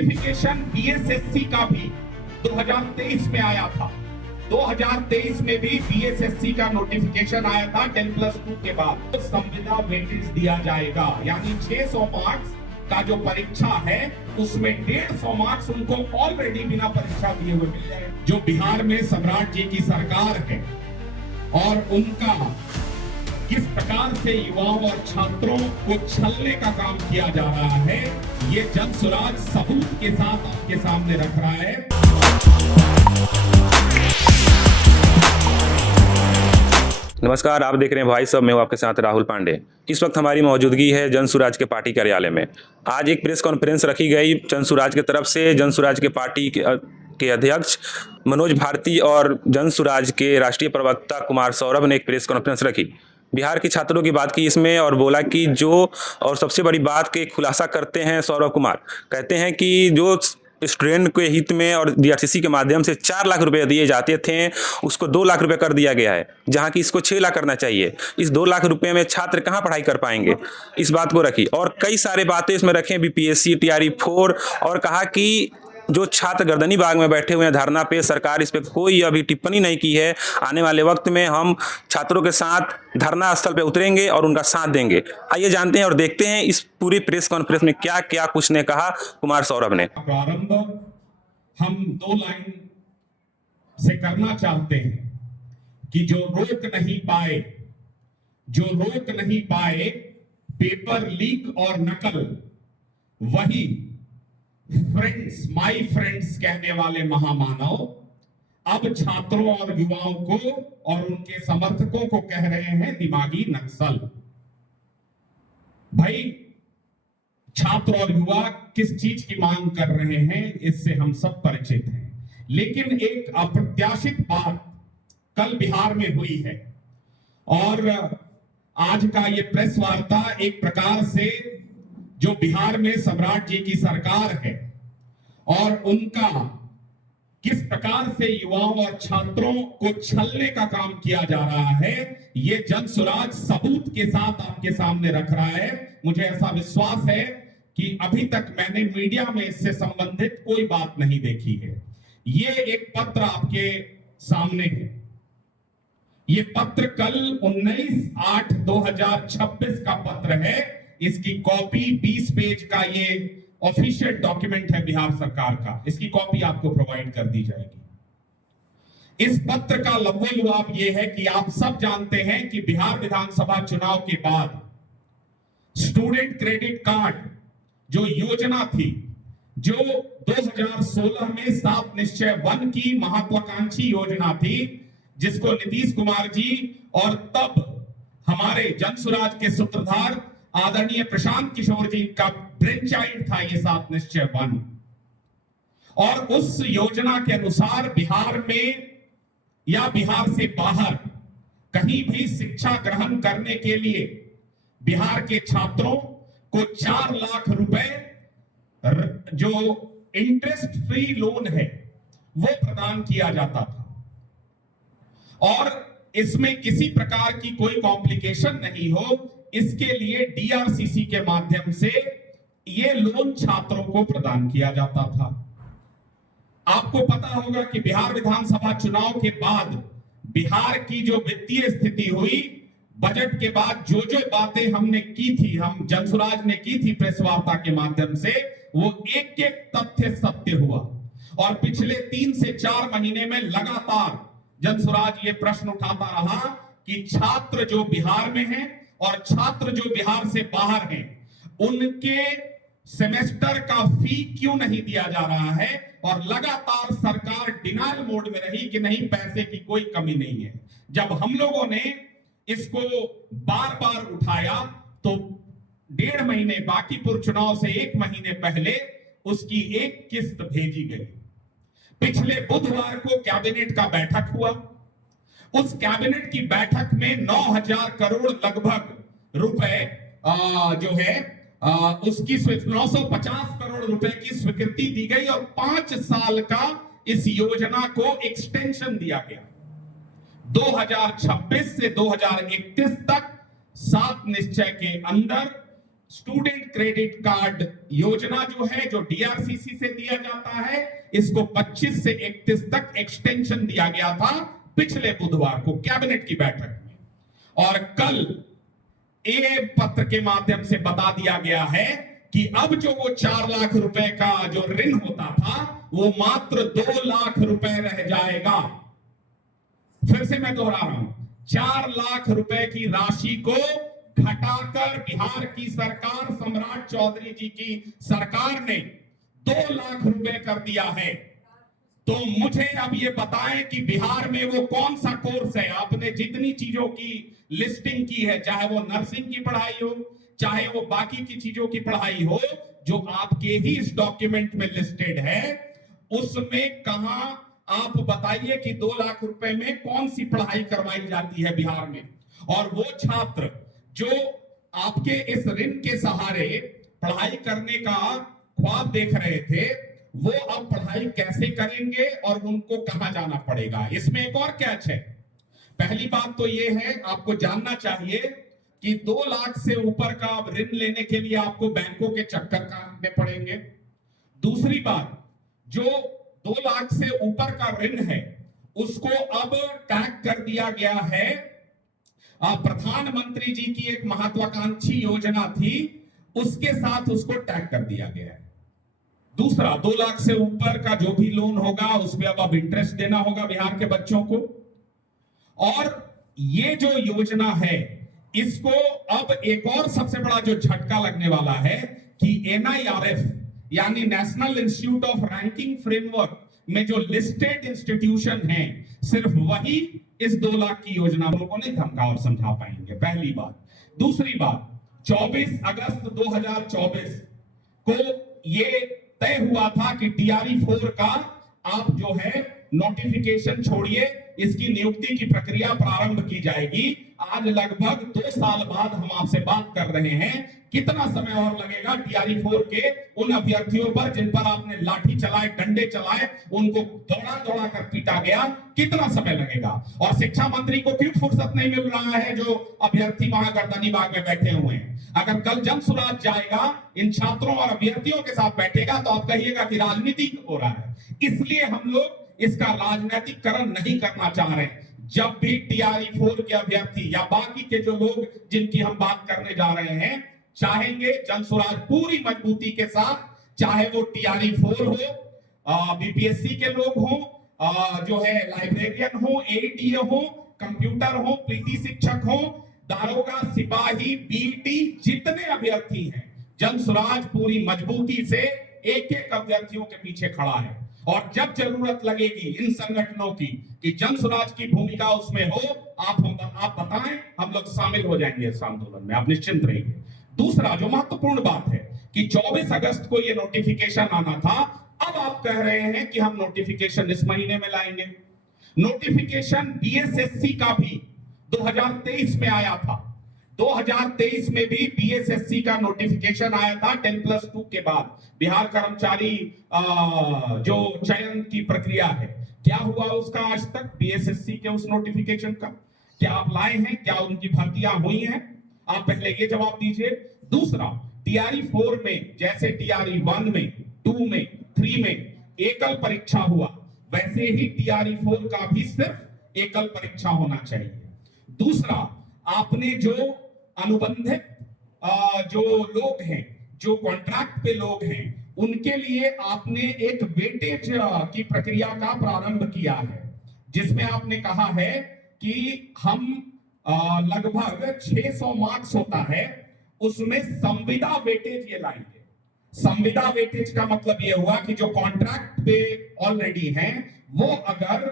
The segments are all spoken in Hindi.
नोटिफिकेशन बीएसएससी का भी 2023 में आया था। 2023 में भी बीएसएससी का नोटिफिकेशन आया था 10+2 के बाद। तो संविदा वेटेज दिया जाएगा, यानी 600 मार्क्स का जो परीक्षा है उसमें 150 मार्क्स उनको ऑलरेडी बिना परीक्षा दिए हुए मिल जाए। जो बिहार में सम्राट जी की सरकार है और उनका किस प्रकार से युवाओं और छात्रों को छलने का काम किया जा रहा है, ये जनसुराज सबूत के साथ आपके सामने रख रहा है। नमस्कार, आप देख रहे हैं भाई साहब, मैं हूं आपके साथ राहुल पांडे। इस वक्त हमारी मौजूदगी है जनसुराज के पार्टी कार्यालय में। आज एक प्रेस कॉन्फ्रेंस रखी गई जनसुराज की तरफ से। जनसुराज के पार्टी के अध्यक्ष मनोज भारती और जनसुराज के राष्ट्रीय प्रवक्ता कुमार सौरभ ने एक प्रेस कॉन्फ्रेंस रखी। बिहार के छात्रों की बात की इसमें और बोला कि जो और सबसे बड़ी बात के खुलासा करते हैं सौरभ कुमार, कहते हैं कि जो स्टूडेंट के हित में और डीआरसीसी के माध्यम से 4 लाख रुपए दिए जाते थे उसको 2 लाख रुपए कर दिया गया है, जहां कि इसको 6 लाख करना चाहिए। इस 2 लाख रुपए में छात्र कहां पढ़ाई कर पाएंगे, इस बात को रखी। और कई सारे बातें इसमें रखें, बीपीएससी, टीआरई 4, और कहा कि जो छात्र गर्दनी बाग में बैठे हुए हैं धरना पे, सरकार इस पे कोई अभी टिप्पणी नहीं की है। आने वाले वक्त में हम छात्रों के साथ धरना स्थल पे उतरेंगे और उनका साथ देंगे। आइए जानते हैं और देखते हैं इस पूरी प्रेस कॉन्फ्रेंस में क्या क्या कुछ ने कहा कुमार सौरभ ने। प्रारंभ हम 2 लाइन से करना चाहते हैं कि जो रोक नहीं पाए पेपर लीक और नकल, वही फ्रेंड्स, माय फ्रेंड्स कहने वाले महामानव अब छात्रों और युवाओं को और उनके समर्थकों को कह रहे हैं दिमागी नक्सल। भाई, छात्र और युवा किस चीज की मांग कर रहे हैं इससे हम सब परिचित हैं, लेकिन एक अप्रत्याशित बात कल बिहार में हुई है और आज का ये प्रेस वार्ता एक प्रकार से जो बिहार में सम्राट जी की सरकार है और उनका किस प्रकार से युवाओं और छात्रों को छलने का काम किया जा रहा है, ये जनसुराज सबूत के साथ आपके सामने रख रहा है। मुझे ऐसा विश्वास है कि अभी तक मैंने मीडिया में इससे संबंधित कोई बात नहीं देखी है। ये एक पत्र आपके सामने है। ये पत्र कल 19/8/2026 का पत्र है। इसकी कॉपी 20 पेज का ये ऑफिशियल डॉक्यूमेंट है बिहार सरकार का। इसकी कॉपी आपको प्रोवाइड कर दी जाएगी। इस पत्र का लबोलुआब ये है कि आप सब जानते हैं कि बिहार विधानसभा चुनाव के बाद स्टूडेंट क्रेडिट कार्ड जो योजना थी, जो 2016 में 7 निश्चय 1 की महत्वाकांक्षी योजना थी, जिसको नीतीश कुमार जी और तब हमारे जनसुराज के सूत्रधार आदरणीय प्रशांत किशोर जी का ब्रेन चाइल्ड था ये 7 निश्चय 1। और उस योजना के अनुसार बिहार में या बिहार से बाहर कहीं भी शिक्षा ग्रहण करने के लिए बिहार के छात्रों को 4 लाख रुपए जो इंटरेस्ट फ्री लोन है वो प्रदान किया जाता था और इसमें किसी प्रकार की कोई कॉम्प्लिकेशन नहीं हो, इसके लिए डीआरसीसी के माध्यम से ये लोन छात्रों को प्रदान किया जाता था। आपको पता होगा कि बिहार विधानसभा चुनाव के बाद बिहार की जो वित्तीय स्थिति हुई, बजट के बाद जो जो बातें हमने की थी, हम जनसुराज ने की थी प्रेस वार्ता के माध्यम से, वो एक एक तथ्य सत्य हुआ। और पिछले 3 से 4 महीने में लगातार जनसुराज ये प्रश्न उठाता रहा कि छात्र जो बिहार में हैं और छात्र जो बिहार से बाहर हैं, उनके सेमेस्टर का फी क्यों नहीं दिया जा रहा है। और लगातार सरकार डिनायल मोड में रही कि नहीं, पैसे की कोई कमी नहीं है। जब हम लोगों ने इसको बार बार उठाया तो 1.5 महीने, बांकीपुर चुनाव से 1 महीने पहले उसकी एक किस्त भेजी गई। पिछले बुधवार को कैबिनेट का बैठक हुआ। उस कैबिनेट की बैठक में 9,000 करोड़ लगभग रुपए जो है उसकी 950 करोड़ रुपए की स्वीकृति दी गई और 5 साल का इस योजना को एक्सटेंशन दिया गया। 2026 से 2031 तक 7 निश्चय के अंदर स्टूडेंट क्रेडिट कार्ड योजना जो है, जो डीआरसीसी से दिया जाता है, इसको 25 से 31 तक एक्सटेंशन दिया गया था पिछले बुधवार को कैबिनेट की बैठक में। और कल ए पत्र के माध्यम से बता दिया गया है कि अब जो वो 4 लाख रुपए का जो ऋण होता था वो मात्र 2 लाख रुपए रह जाएगा। फिर से मैं दोहरा रहा हूं, 4 लाख रुपए की राशि को घटाकर बिहार की सरकार, सम्राट चौधरी जी की सरकार ने 2 लाख रुपए कर दिया है। तो मुझे अब ये बताएं कि बिहार में वो कौन सा कोर्स है। आपने जितनी चीजों की लिस्टिंग की है, चाहे वो नर्सिंग की पढ़ाई हो, चाहे वो बाकी की चीजों की पढ़ाई हो, जो आपके ही इस डॉक्यूमेंट में लिस्टेड है, उसमें कहां आप बताइए कि 2 लाख रुपए में कौन सी पढ़ाई करवाई जाती है बिहार में। और वो छात्र जो आपके इस ऋण के सहारे पढ़ाई करने का ख्वाब देख रहे थे, वो अब पढ़ाई कैसे करेंगे और उनको कहां जाना पड़ेगा। इसमें एक और कैच है। पहली बात तो ये है, आपको जानना चाहिए कि 2 लाख से ऊपर का अब ऋण लेने के लिए आपको बैंकों के चक्कर काटने पड़ेंगे। दूसरी बात, जो 2 लाख से ऊपर का ऋण है उसको अब टैग कर दिया गया है। प्रधानमंत्री जी की एक महत्वाकांक्षी योजना थी, उसके साथ उसको टैग कर दिया गया है। दूसरा, 2 लाख से ऊपर का जो भी लोन होगा उसमें अब इंटरेस्ट देना होगा बिहार के बच्चों को। और ये जो योजना है, इसको अब एक और सबसे बड़ा जो झटका लगने वाला है कि NIRF यानी national institute of ranking framework में जो लिस्टेड इंस्टीट्यूशन है, सिर्फ वही इस 2 लाख की योजना को नहीं धमका और समझा पाएंगे, पहली बात। दूसरी बात, 24 अगस्त 2024 को ये तय हुआ था कि TRE 4 का आप जो है नोटिफिकेशन छोड़िए, इसकी नियुक्ति की प्रक्रिया प्रारंभ की जाएगी। आज लगभग 2 साल बाद हम आपसे बात कर रहे हैं, कितना समय और लगेगा TRE 4 के उन अभ्यर्थियों पर जिन पर आपने लाठी चलाए, डंडे चलाए, उनको दौड़ा दौड़ा कर पीटा गया, कितना समय लगेगा। और शिक्षा मंत्री को क्यों फुर्सत नहीं मिल रहा है, जो अभ्यर्थी वहां गर्दनी बाग में बैठे हुए हैं। अगर कल जनसुराज जाएगा, इन छात्रों और अभ्यर्थियों के साथ बैठेगा, तो आप कहिएगा कि राजनीति हो रहा है। इसलिए हम लोग इसका राजनीतिकरण नहीं करना चाह रहे हैं। जब भी TRE 4 के अभ्यर्थी या बाकी के जो लोग जिनकी हम बात करने जा रहे हैं चाहेंगे, जनसुराज पूरी मजबूती के साथ, चाहे वो TRE 4 हो, BPSC के लोग हो, जो है लाइब्रेरियन हो, ADA हो, कंप्यूटर हो, PT शिक्षक हो, दारोगा, सिपाही, BT, जितने अभ्यर्थी हैं, जनसुराज पूरी मजबूती से एक एक अभ्यर्थियों के पीछे खड़ा है। और जब जरूरत लगेगी इन संगठनों की कि जनसुराज की भूमिका उसमें हो, आप बताएं, हम लोग शामिल हो जाएंगे इस आंदोलन में, आप निश्चिंत रहिए। दूसरा जो महत्वपूर्ण बात है कि 24 अगस्त को ये नोटिफिकेशन आना था, अब आप कह रहे हैं कि हम नोटिफिकेशन इस महीने में लाएंगे। नोटिफिकेशन BSSC का भी 2023 में आया था। 2023 में भी BSSC का नोटिफिकेशन आया था 10+2 के बाद। बिहार कर्मचारी जो चयन की प्रक्रिया है, क्या हुआ उसका आज तक BSSC के उस नोटिफिकेशन का? क्या आप लाए हैं? क्या उनकी भर्तियां हुई हैं? आप पहले ये जवाब दीजिए। दूसरा, TRE 4 में जैसे TRE 1 में, 2 में, 3 में एकल परीक्षा हुआ, वैसे ही TRE 4 का भी सिर्फ एकल परीक्षा होना चाहिए। दूसरा, आपने जो अनुबंधित जो लोग हैं, जो कॉन्ट्रैक्ट पे लोग हैं, उनके लिए आपने एक वेटेज की प्रक्रिया का प्रारंभ किया है, जिसमें आपने कहा है कि हम लगभग 600 मार्क्स होता है, उसमें संविदा वेटेज ये लाएंगे। संविदा वेटेज का मतलब ये हुआ कि जो कॉन्ट्रैक्ट पे ऑलरेडी हैं, वो अगर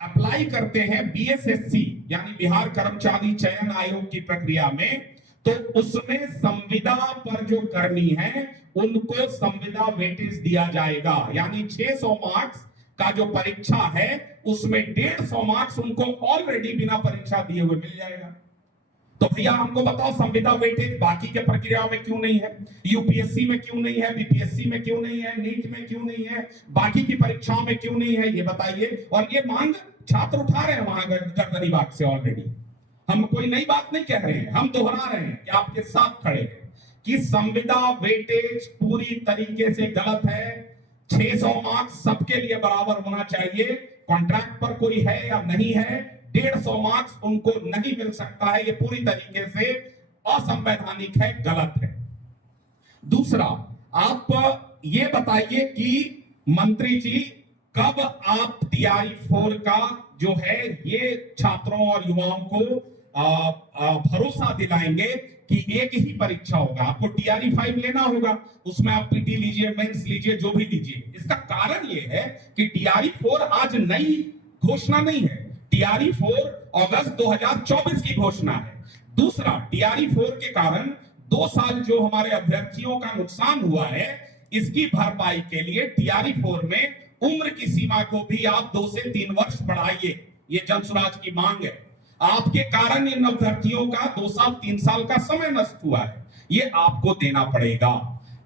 अप्लाई करते हैं BSSC यानी बिहार कर्मचारी चयन आयोग की प्रक्रिया में, तो उसमें संविदा पर जो कर्मी हैं उनको संविदा वेटेज दिया जाएगा। यानी 600 मार्क्स का जो परीक्षा है उसमें 150 मार्क्स उनको ऑलरेडी बिना परीक्षा दिए हुए मिल जाएगा। तो भैया हमको बताओ, संविदा वेटेज बाकी के प्रक्रियाओं में क्यों नहीं है? UPSC में क्यों नहीं है? BPSC में क्यों नहीं है? नीट में क्यों नहीं है? बाकी की परीक्षाओं में क्यों नहीं है? ये बताइए। और ये मांग छात्र उठा रहे हैं वहां गर्दनी बाग से ऑलरेडी। हम कोई नई बात नहीं कह रहे हैं, हम दोहरा रहे हैं कि आपके साथ खड़े हैं। कि संविदा वेटेज पूरी तरीके से गलत है। 600 मार्क्स सबके लिए बराबर होना चाहिए। कॉन्ट्रैक्ट पर कोई है या नहीं है, 150 मार्क्स उनको नहीं मिल सकता है। ये पूरी तरीके से असंवैधानिक है, गलत है। दूसरा, आप ये बताइए कि मंत्री जी कब आप टीआरई 4 का जो है ये छात्रों और युवाओं को भरोसा दिलाएंगे कि एक ही परीक्षा होगा। आपको टीआरई 5 लेना होगा, उसमें आप पीटी लीजिए, मेंस लीजिए, जो भी लीजिए। इसका कारण ये है कि टीआरई 4 आज नई घोषणा नहीं है। टीआरई 4 अगस्त 2024 की घोषणा है। दूसरा, टीआरई 4 के कारण 2 साल जो हमारे अभ्यर्थियों का नुकसान हुआ है, इसकी भरपाई के लिए टीआरई 4 में उम्र की सीमा को भी आप 2 से 3 वर्ष बढ़ाइए। ये जनसुराज की मांग है। आपके कारण इन अभ्यर्थियों का 2 साल 3 साल का समय नष्ट हुआ है, ये आपको देना पड़ेगा।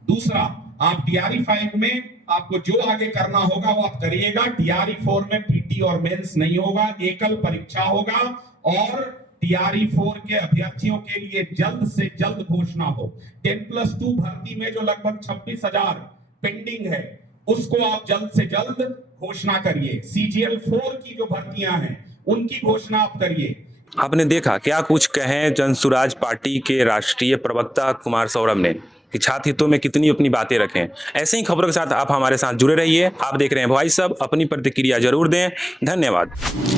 दूसरा, आप टीआरई 5 में आपको जो आगे करना होगा वो आप करिएगा। टीआरई 4 में पीटी और मेंस नहीं होगा, एकल परीक्षा होगा। और टीआरई 4 के अभ्यर्थियों के लिए जल्द से जल्द घोषणा हो। 10+2 भर्ती में जो लगभग 26,000 पेंडिंग है, उसको आप जल्द से जल्द घोषणा करिए। सीजीएल 4 की जो भर्तियां हैं, उनकी घोषणा आप करिए। आपने देखा क्या कुछ कहें जनसुराज पार्टी के राष्ट्रीय प्रवक्ता कुमार सौरभ ने, कि छात्र हितों में कितनी अपनी बातें रखें। ऐसे ही खबरों के साथ आप हमारे साथ जुड़े रहिए। आप देख रहे हैं वॉइस अब, अपनी प्रतिक्रिया जरूर दें। धन्यवाद।